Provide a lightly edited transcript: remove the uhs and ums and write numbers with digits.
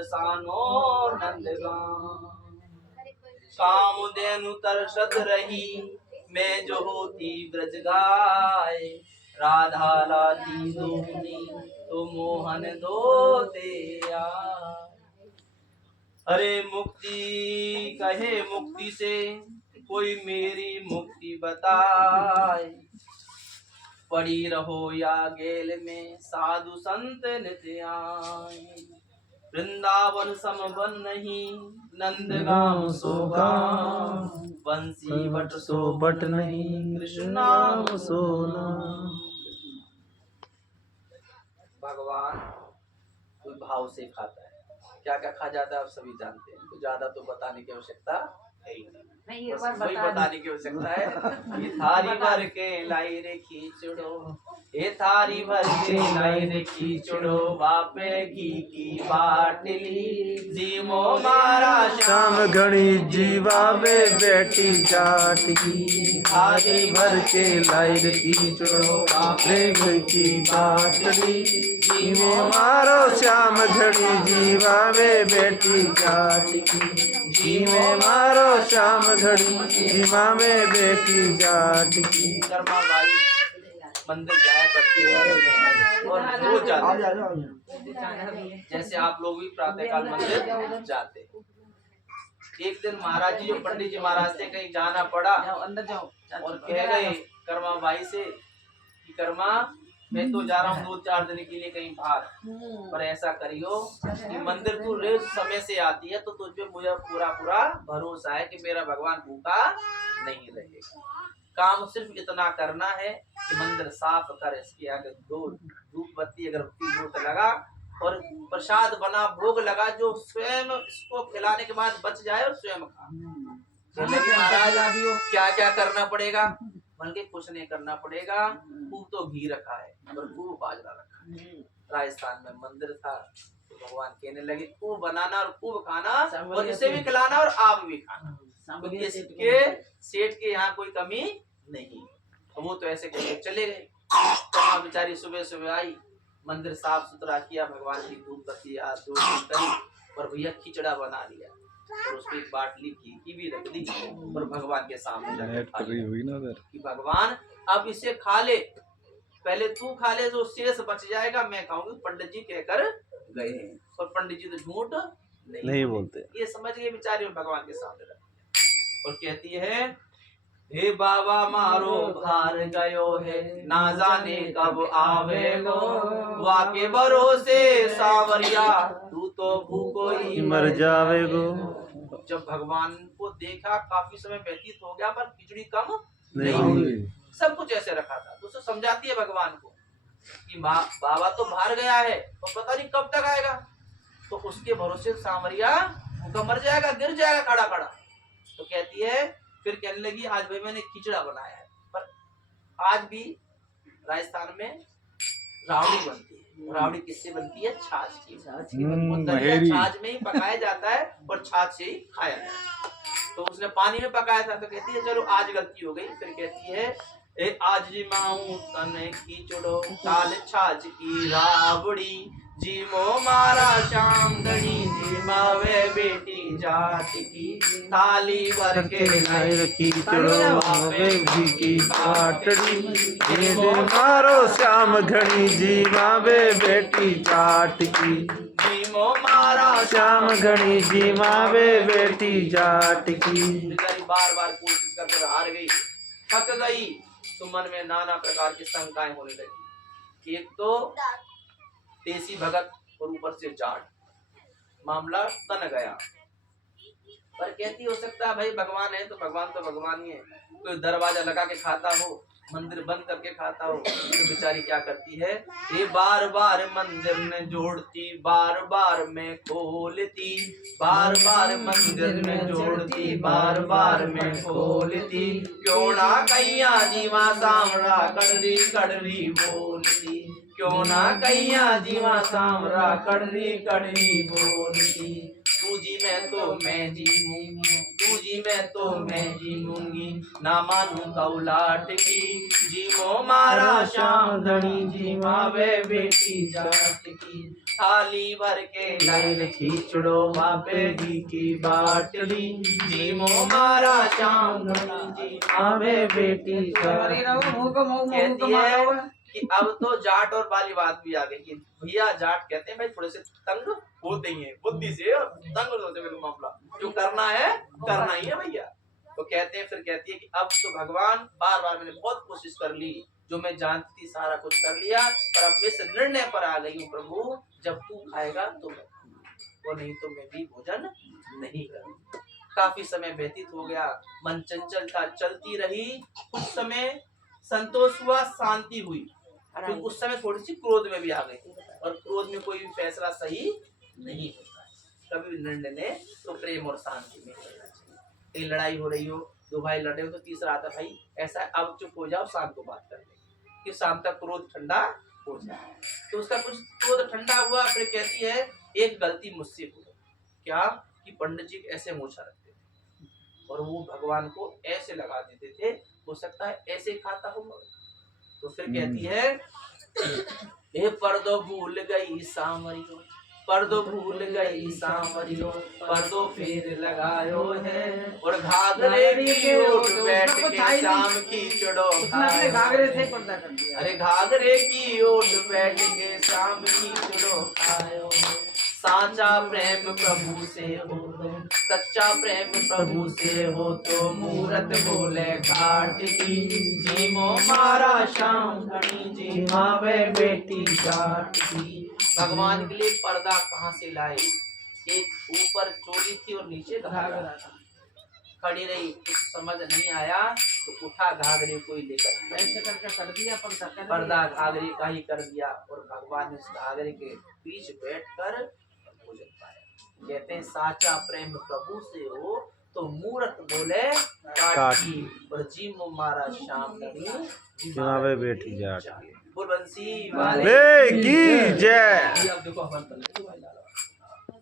बरसानो नंदगांव। कामधेनु तरसत रही मैं जो होती ब्रज गाय, राधा लाती दूनी तो मोहन धोते आए। अरे मुक्ति कहे मुक्ति से कोई मेरी मुक्ति बताए, पड़ी रहो या गेल में साधु संत नित्य आए। वृंदावन सम वन नहीं नंदगांव सो गांव, बंसी बट सो बट नहीं कृष्ण नाम सो नाम। भगवान कोई भाव से खाता है, क्या क्या खा जाता है आप सभी जानते हैं, तो ज्यादा तो बताने की आवश्यकता है ही नहीं, बस वही बताने की आवश्यकता है। ये थारी भर के लाई रे खींचड़ो, ये थारी भर के लाई रे खींचड़ो, बापे घी की बाटली जीमो मारा शाम घड़ी जीवा में बैठी जाट की, थारी भर के लाई रे खींचड़ो, बापे घी की बाटली जीवो मारो श्याम घड़ी जीवा में बैठी जाट की, जीवे मारो श्याम घड़ी जीवा में बैठी जाट की। कर्मा बाई मंदिर जाया करती है और रोज जाते, जैसे आप लोग भी प्रातःकाल मंदिर जाते। एक दिन महाराज जी और पंडित जी महाराज से कहीं जाना पड़ा और कह गए कर्मा बाई से कि कर्मा मैं तो जा रहा हूँ 2-4 दिन के लिए कहीं बाहर, पर ऐसा करियो कि मंदिर तू रोज समय से आती है तो तुझ पे मुझे पूरा पूरा भरोसा है कि मेरा भगवान भूखा नहीं रहेगा। काम सिर्फ इतना करना है कि मंदिर साफ कर, इसके आगे 2 धूप बत्ती अगरबत्ती जोत लगा और प्रसाद बना भोग लगा, जो स्वयं इसको खिलाने के बाद बच जाए और स्वयं खा। महाराज क्या क्या करना पड़ेगा? बल्कि कुछ नहीं करना पड़ेगा, खूब तो घी रखा है और खूब बाजरा रखा है। राजस्थान में मंदिर था तो भगवान कहने लगे खूब बनाना और खूब खाना और इसे भी खिलाना और आप भी खाना, तो इसके सेठ के यहाँ कोई कमी नहीं। वो तो ऐसे करके चले गए। तो बेचारी सुबह सुबह आई, मंदिर साफ सुथरा किया, भगवान की धूप बत्ती करी और भैया खिचड़ा बना लिया और उसको एक बाटली घी की भी रख दी और भगवान के सामने कि भगवान अब इसे खा ले, पहले तू खा ले, जो शेष बच जाएगा मैं खाऊंगी। पंडित जी कहकर गए और पंडित जी तो झूठ नहीं बोलते, ये समझ गए बेचारी और भगवान के सामने रख और कहती है हे बाबा मारो भार गयो है, ना जाने कब आवेगो, वाके भरोसे सावरिया तू तो भूखो ही मर जावेगो। जब भगवान को देखा काफी समय व्यतीत हो गया पर खिचड़ी कम नहीं हुई, सब कुछ ऐसे रखा था, तो उसे समझाती है भगवान को कि बाबा तो बाहर गया है और पता नहीं कब तक आएगा, तो उसके भरोसे सांवरिया भूखा मर जाएगा, गिर जाएगा खड़ा खड़ा। तो कहती है, फिर कहने लगी आज भाई मैंने खिचड़ा बनाया है, पर आज भी राजस्थान में रावड़ी बनती है। रावड़ी किससे बनती है? छाछ की। छाछ में ही पकाया जाता है और छाछ से ही खाया जाता है। तो उसने पानी में पकाया था, तो कहती है चलो आज गलती हो गई। फिर कहती है ए आज जी माऊ तने खिचड़ो, काल छाछ की रावड़ी, जीमो मारा श्याम धनी, जीमावे बेटी जाट की, थाली भर के लाई रखी खिचड़ो घी की बाटड़ी, जीमो मारो श्याम घड़ी जीवावे बेटी जाट की, जीमो मारा श्याम घड़ी जीवावे बेटी जाट की। बार बार कोशिश करके हार गई, थक गई, तो मन में नाना प्रकार की शंकाएं होने लगी। एक तो देसी भगत और ऊपर से जाट, मामला तन गया। पर कहती हो सकता है भाई भगवान है तो भगवान ही है, कोई दरवाजा लगा के खाता हो, मंदिर बंद करके खाता हो, तो बेचारी क्या करती है, ये बार बार मंदिर में जोड़ती, बार बार में खोलती, बार बार मंदिर में जोड़ती, बार बार में खोलती, क्यों ना कैया जीवा सामरा कड़री कड़री बोलती, क्यों ना कैया जीवा सामरा कड़री कड़री बोलती, तू जी मैं तो मैं जीऊंगी, तू जी मैं तो मैं जीऊंगी, ना मानू कौलाट की, जीवो मारा श्याम धनी जी मावे बेटी जाट की। थाली भर के लाइन खींचड़ो बापे जी की बाटली, जीवो मारा श्याम धनी जी मावे बेटी जाट की। कहती है कि अब तो जाट और वाली बात भी आ गई कि भैया जाट कहते हैं भाई थोड़े से तंग होते ही हैं, बुद्धि से तंग होते हैं, मामला जो करना ही है भैया। तो कहते हैं, फिर कहती है कि अब तो भगवान बार बार मैंने बहुत कोशिश कर ली, जो मैं जानती थी सारा कुछ कर लिया, पर अब मैं इस निर्णय पर आ गई हूँ प्रभु, जब तू खाएगा तो मैं खाऊंगा, और नहीं तो मैं भी भोजन नहीं करूंगा। काफी समय व्यतीत हो गया, मन चंचल था, चलती रही, कुछ समय संतोष हुआ, शांति हुई, क्योंकि उस समय थोड़ी सी क्रोध में भी आ गई, और क्रोध में कोई भी फैसला सही नहीं होता है, कभी निर्णय ने तो प्रेम और शांति में करना चाहिए। कहीं लड़ाई हो रही हो, दो भाई लड़े हो, तो तीसरा आता भाई ऐसा अब चुप हो जाओ, शाम को बात कर लेंगे, कि शाम तक क्रोध ठंडा हो जाए। तो उसका कुछ क्रोध ठंडा हुआ, फिर कहती है एक गलती मुझसे हो गई, क्या कि पंडित जी ऐसे मूछा रखते थे और वो भगवान को ऐसे लगा देते थे, हो सकता है ऐसे खाता हो। तो फिर कहती है ए पर्दो भूल गई सामरियो, पर्दो भूल गई सामरियो, पर्दो फिर लगायो है, और घाघरे की ओट बैठ के शाम की चढ़ो घाघरे से पर्दा कर दिया। अरे घाघरे की ओट बैठ के शाम की चढ़ो खायो, साचा प्रेम प्रभु से हो तो, सच्चा प्रेम प्रभु से हो तो, मूरत बोले घाट की, जीवो मारा श्याम धनी जी मावे बेटी जाट की। भगवान के लिए पर्दा कहाँ से लाए, एक ऊपर चोली थी और नीचे घाघरा था, खड़ी रही, कुछ समझ नहीं आया तो उठा घाघरे को ही लेकर ऐसे करके कर दिया, पर्दा घाघरे का ही कर दिया, और भगवान ने उस घाघरे के बीच बैठकर भोजन पाया। कहते हैं साचा प्रेम प्रभु से हो तो मूरत बोले काटी, और जीवो मारा श्याम धनी मावे बेटी जाट की। बोल बंसी वाले की जय। अब देखो